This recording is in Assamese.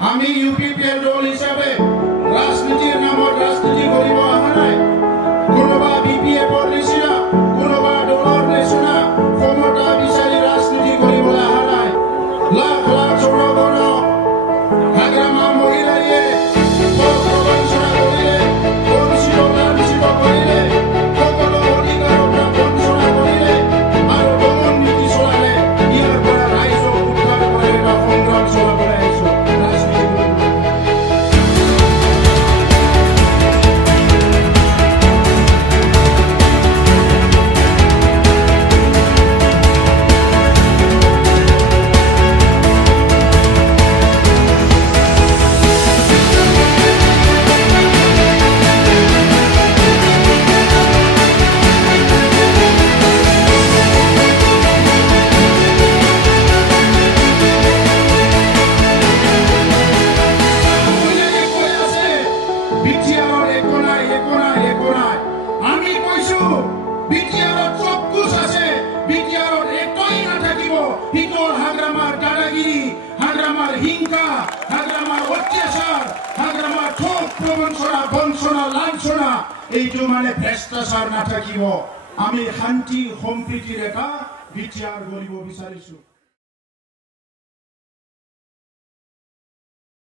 আমি ইউপিপিএল দল হিসাবে ৰাজনীতিৰ নামত ৰাজনীতি কৰিব অহা নাই কোনোবা বিপিএফৰ নিচিনা কোনোবা দলৰ নিচিনা ক্ষমতা বিচাৰি ৰাজনীতি কৰিবলৈ অহা নাই লাখ লাখ জনগণক হাগ্ৰামা মহিলায়ে প্ৰবঞ্চনা কৰিলে বঞ্চিত লাঞ্ছিত কৰিলে সকলো অধিকাৰৰ পৰা বঞ্চনা কৰিলে আৰু দমন নীতি চলালে ইয়াৰ পৰা ৰাইজক উদ্ধাৰ কৰে এটা সংগ্ৰাম চলাবলৈ আহিছো এইটো মানে ভ্ৰষ্টাচাৰ নাথাকিব আমি শান্তি সম্প্ৰীতিৰ এটা বিচাৰ কৰিব বিচাৰিছো